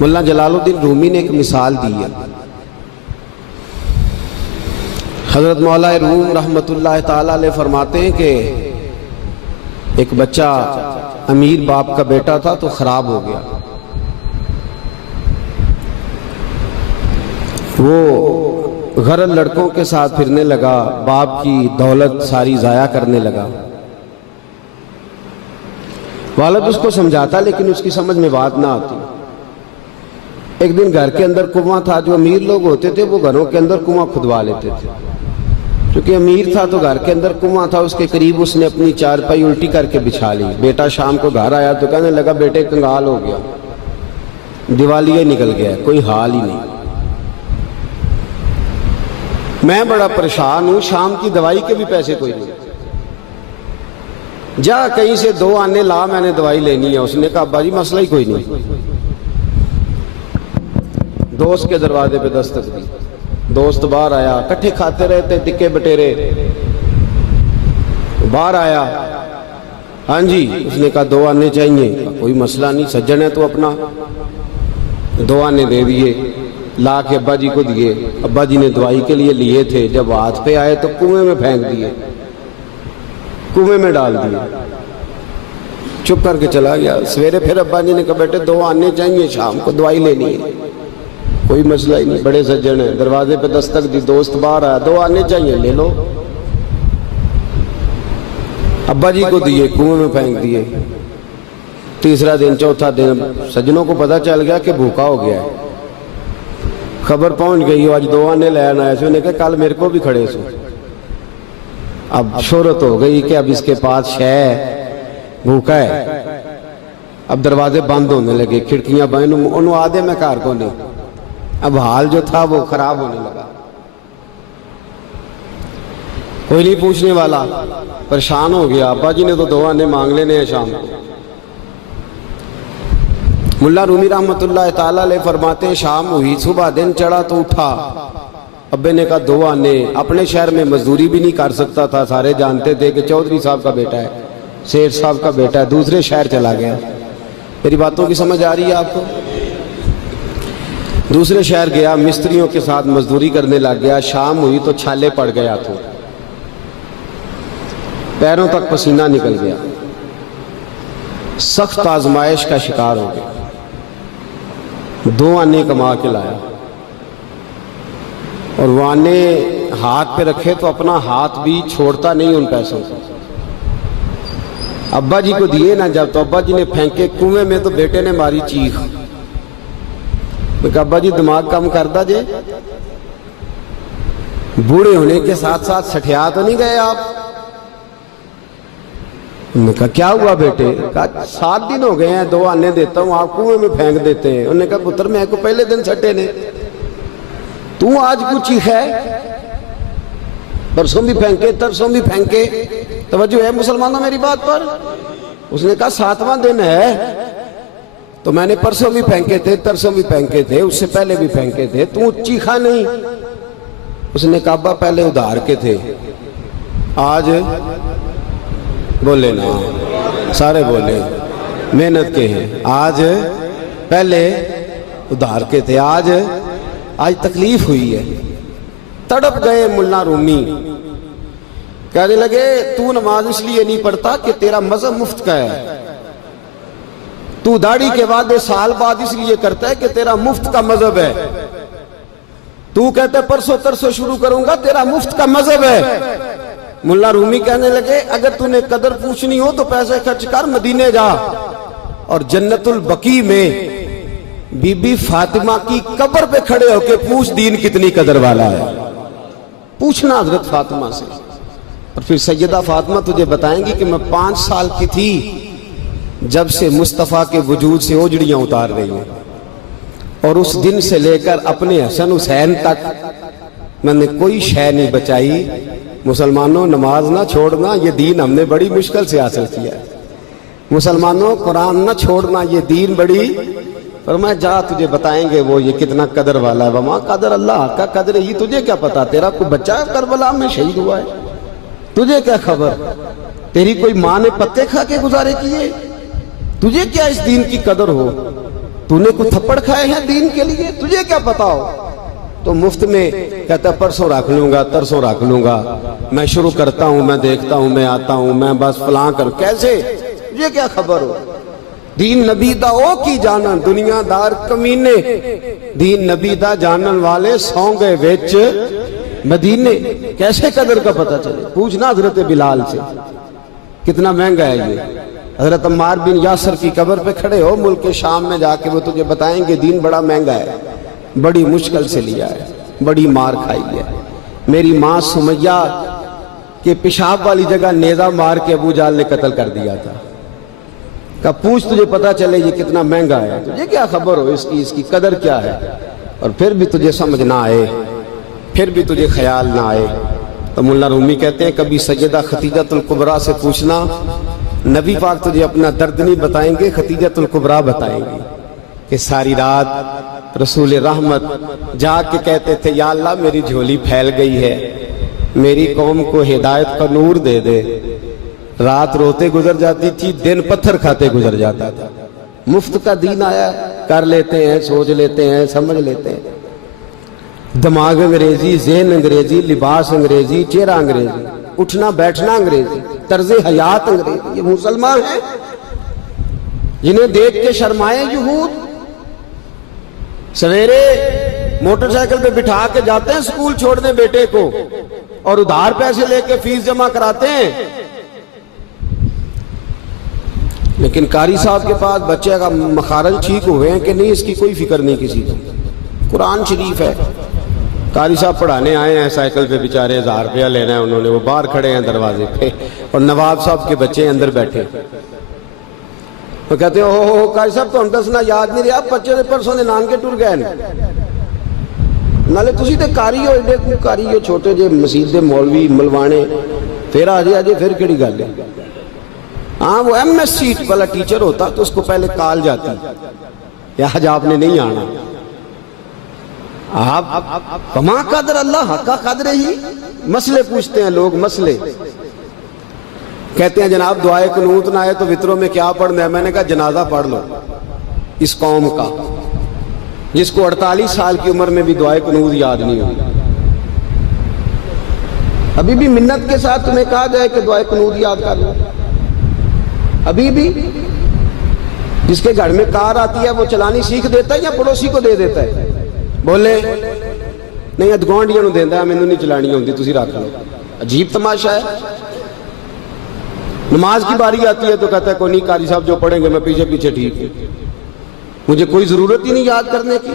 مولانا جلال الدین رومی نے ایک مثال دی ہے. حضرت مولا روم رحمۃ اللہ تعالی علیہ فرماتے ہیں کہ ایک بچہ امیر باپ کا بیٹا تھا تو خراب ہو گیا. وہ غرض لڑکوں کے ساتھ پھرنے لگا، باپ کی دولت ساری ضائع کرنے لگا. والد اس کو سمجھاتا لیکن اس کی سمجھ میں بات نہ آتی. ایک دن گھر کے اندر کنواں تھا. جو امیر لوگ ہوتے تھے وہ گھروں کے اندر کنواں کھدوا لیتے تھے. چونکہ امیر تھا تو گھر کے اندر کنواں تھا، اس کے قریب اس نے اپنی چارپائی الٹی کر کے بچھا لی. بیٹا شام کو گھر آیا تو کہنے لگا بیٹے کنگال ہو گیا، دیوالیہ نکل گیا، کوئی حال ہی نہیں. میں بڑا پریشان ہوں، شام کی دوائی کے بھی پیسے کوئی نہیں. جا کہیں سے 2 آنے لا، میں نے دوائی لینی ہے. اس نے کہا ابا جی مسئلہ ہی کوئی نہیں. دوست کے دروازے پہ دستک دی. دوست باہر آیا، کٹھے کھاتے رہتے ٹکے بٹیرے. باہر آیا، ہاں جی. اس نے کہا 2 آنے چاہیے. کوئی مسئلہ نہیں، سجن ہے تو اپنا. 2 آنے دے دیے، لا کے ابا جی کو دیے. ابا جی نے دوائی کے لیے لیے تھے، جب ہاتھ پہ آئے تو کنویں میں پھینک دیے، کنویں میں ڈال دیے. چپ کر کے چلا گیا. سویرے پھر ابا جی نے کہا بیٹے 2 آنے چاہیے، شام کو دوائی لینی ہے. کوئی مسئلہ ہی نہیں، بڑے سجن ہیں. دروازے پہ دستک دی، دوست باہر آیا، 2 آنے چاہیے، لے لو. ابا جی کو دیے، کنویں میں پھینک دیے. تیسرا دن، چوتھا دن، سجنوں کو پتا چل گیا کہ بھوکا ہو گیا ہے. خبر پہنچ گئی، آج 2 آنے لین آئے. نے کہا کل میرے کو بھی کھڑے سو. اب شہرت ہو گئی کہ اب اس کے پاس شے بھوکا ہے. اب دروازے بند ہونے لگے، کھڑکیاں بند. انہوں آدھے میں کار کو نہیں. اب حال جو تھا وہ خراب ہونے لگا. کوئی نہیں پوچھنے والا، پریشان ہو گیا. ابا جی نے تو 2 آنے مانگ لینے ہیں شام کو. ملا رومی رحمۃ اللہ تعالیٰ علیہ فرماتے ہیں شام ہوئی، صبح دن چڑھا تو اٹھا. ابے نے کہا 2 آنے. اپنے شہر میں مزدوری بھی نہیں کر سکتا تھا، سارے جانتے تھے کہ چودھری صاحب کا بیٹا ہے، سیٹھ صاحب کا بیٹا ہے. دوسرے شہر چلا گیا. میری باتوں کی سمجھ آ رہی ہے آپ کو؟ دوسرے شہر گیا، مستریوں کے ساتھ مزدوری کرنے لگ گیا. شام ہوئی تو چھالے پڑ گیا، تو پیروں تک پسینہ نکل گیا. سخت آزمائش کا شکار ہو گیا. 2 آنے کما کے لایا اور وہ آنے ہاتھ پہ رکھے تو اپنا ہاتھ بھی چھوڑتا نہیں ان پیسوں کو. ابا جی کو دیے نا جب، تو ابا جی نے پھینکے کنویں میں. تو بیٹے نے ماری چیخ. میں کہا ابا جی دماغ کم کردہ جے، بوڑھے ہونے کے ساتھ ساتھ سٹھیا تو نہیں گئے آپ؟ انہوں نے کہا کیا ہوا بیٹے؟ کہا 7 دن ہو گئے ہیں، 2 آنے دیتا ہوں، آپ کنویں میں پھینک دیتے ہیں. انہوں نے کہا پتر میں کو پہلے دن سٹے نے، تو آج کچھ چیخ ہے؟ پرسوں بھی پھینکے، ترسوں بھی پھینکے. توجہ ہے مسلمانوں میری بات پر؟ اس نے کہا 7واں دن ہے تو میں نے پرسوں بھی پھینکے تھے، ترسوں بھی پھینکے تھے، اس سے پہلے بھی پھینکے تھے، تو چیخا نہیں. اس نے کہا ابا پہلے ادھار کے تھے، آج بولے نا، سارے بولے محنت کے ہیں. آج پہلے ادھار کے تھے، آج تکلیف ہوئی ہے. تڑپ گئے ملا رومی. کہنے لگے تو نماز اس لیے نہیں پڑھتا کہ تیرا مذہب مفت کا ہے. تو داڑھی کے وعدے سال بعد اس لیے کرتا ہے کہ تیرا مفت کا مذہب ہے. تو کہتا ہے پرسوں ترسوں شروع کروں گا، تیرا مفت کا مذہب ہے. ملا رومی کہنے لگے اگر تو نے قدر پوچھنی ہو تو پیسے خرچ کر مدینے جا اور جنت البقیع میں بی بی فاطمہ کی قبر پہ کھڑے ہو کے پوچھ دین کتنی قدر والا ہے. پوچھنا حضرت فاطمہ سے. اور پھر سیدہ فاطمہ تجھے بتائیں گی کہ میں 5 سال کی تھی جب سے مصطفیٰ کے وجود سے اوجڑیاں اتار رہی ہیں، اور اس دن سے لے کر اپنے حسن حسین تک میں نے کوئی شے نہیں بچائی. مسلمانوں نماز نہ چھوڑنا، یہ دین ہم نے بڑی مشکل سے حاصل کیا ہے. مسلمانوں قرآن نہ چھوڑنا، یہ دین بڑی. فرمایا جا تجھے بتائیں گے وہ یہ کتنا قدر والا ہے. وما قدر اللہ کا قدر ہی، تجھے کیا پتا؟ تیرا کوئی بچہ کربلا میں شہید ہوا ہے، تجھے کیا خبر؟ تیری کوئی ماں نے پتے کھا کے گزارے کیے؟ تجھے کیا اس دین کی قدر ہو؟ تو نے کوئی تھپڑ کھائے ہیں دین کے لیے؟ تجھے کیا پتا ہو؟ تو مفت میں کہتا پرسوں رکھ لوں گا، ترسوں رکھ لوں گا، میں شروع کرتا ہوں، میں دیکھتا ہوں، میں آتا ہوں، میں بس فلاں کر. کیسے؟ تجھے کیا خبر ہو؟ دین نبی دا او کی جانن دنیا دار کمینے، دین نبی دا جانن والے سو گئے وچ مدینے. کیسے قدر کا پتہ چلے؟ پوچھنا حضرت بلال سے کتنا مہنگا ہے یہ. حضرت عمار بن یاسر کی قبر پہ کھڑے ہو ملک شام میں جا کے، وہ تجھے بتائیں گے دین بڑا مہنگا ہے، بڑی مشکل سے لیا ہے، بڑی مار کھائی ہے. میری ماں سمیہ کے پیشاب والی جگہ نیزہ مار کے ابو جہل نے قتل کر دیا تھا. کہ پوچھ تجھے پتا چلے یہ کتنا مہنگا ہے. تجھے کیا خبر ہو اس کی قدر کیا ہے؟ اور پھر بھی تجھے سمجھ نہ آئے، پھر بھی تجھے خیال نہ آئے. تو مولا رومی کہتے ہیں کبھی سیدہ ختیجۃ الکبریٰ سے پوچھنا، نبی پاک تجھے اپنا درد نہیں بتائیں گے، ختیجۃ الکبریٰ بتائیں گے کہ ساری رات رسول رحمت جا کے کہتے تھے یا اللہ میری جھولی پھیل گئی ہے، میری قوم کو ہدایت کا نور دے دے. رات روتے گزر جاتی تھی، دن پتھر کھاتے گزر جاتا تھا. مفت کا دین آیا، کر لیتے ہیں، سوچ لیتے ہیں، سمجھ لیتے ہیں. دماغ انگریزی، ذہن انگریزی، لباس انگریزی، چہرہ انگریزی، اٹھنا بیٹھنا انگریزی، طرز حیات انگریزی. یہ مسلمان ہیں جنہیں دیکھ کے شرمائے یہود. سویرے موٹر سائیکل پہ بٹھا کے جاتے ہیں سکول چھوڑنے بیٹے کو، اور ادھار پیسے لے کے فیس جمع کراتے ہیں. لیکن قاری صاحب کے پاس بچے کا مخارج ٹھیک ہوئے ہیں کہ نہیں اس کی کوئی فکر نہیں کسی کو. قرآن شریف ہے، قاری صاحب پڑھانے آئے ہیں سائیکل پہ، بیچارے 1000 روپیہ لینا ہے انہوں نے، وہ باہر کھڑے ہیں دروازے پہ، اور نواب صاحب کے بچے اندر بیٹھے. وہ کہتے ہیں اوہ قاری صاحب تو دسنا یاد نہیں رہا، بچے دے پرسوں دے نان کے ٹر گئے نالے تسی تے قاری ہو، ایڈے کو قاری ہو، چھوٹے جے مسجد دے مولوی ملوانے، پھر آجے پھر کیڑی گل ہے. ہاں وہ ایم ایس سی والا ٹیچر ہوتا تو اس کو پہلے کال جاتی یا آج آپ نے نہیں آنا. آپ کما قدر اللہ حق کا قدر ہی. مسئلے پوچھتے ہیں لوگ، مسئلے کہتے ہیں جناب دعائے قنوت نہ آئے تو وطروں میں کیا پڑھنا ہے؟ میں نے کہا جنازہ پڑھ لو اس قوم کا جس کو 48 سال کی عمر میں بھی دعائے قنوت یاد نہیں ہوئی. ابھی بھی منت کے ساتھ تمہیں کہا جائے کہ دعائے قنوت یاد کر لو. ابھی بھی جس کے گھر میں کار آتی ہے وہ چلانی سیکھ دیتا ہے یا پڑوسی کو دے دیتا ہے؟ بولے نہیں ادگوانڈیاں نو دیندا ہے، مینوں نہیں چلانی ہوندی، تسی رکھ لو. عجیب تماشا ہے. نماز کی باری آتی ہے تو کہتا ہے کوئی نہیں قاری صاحب جو پڑھیں گے میں پیچھے پیچھے ٹھیک ہوں، مجھے کوئی ضرورت ہی نہیں یاد کرنے کی.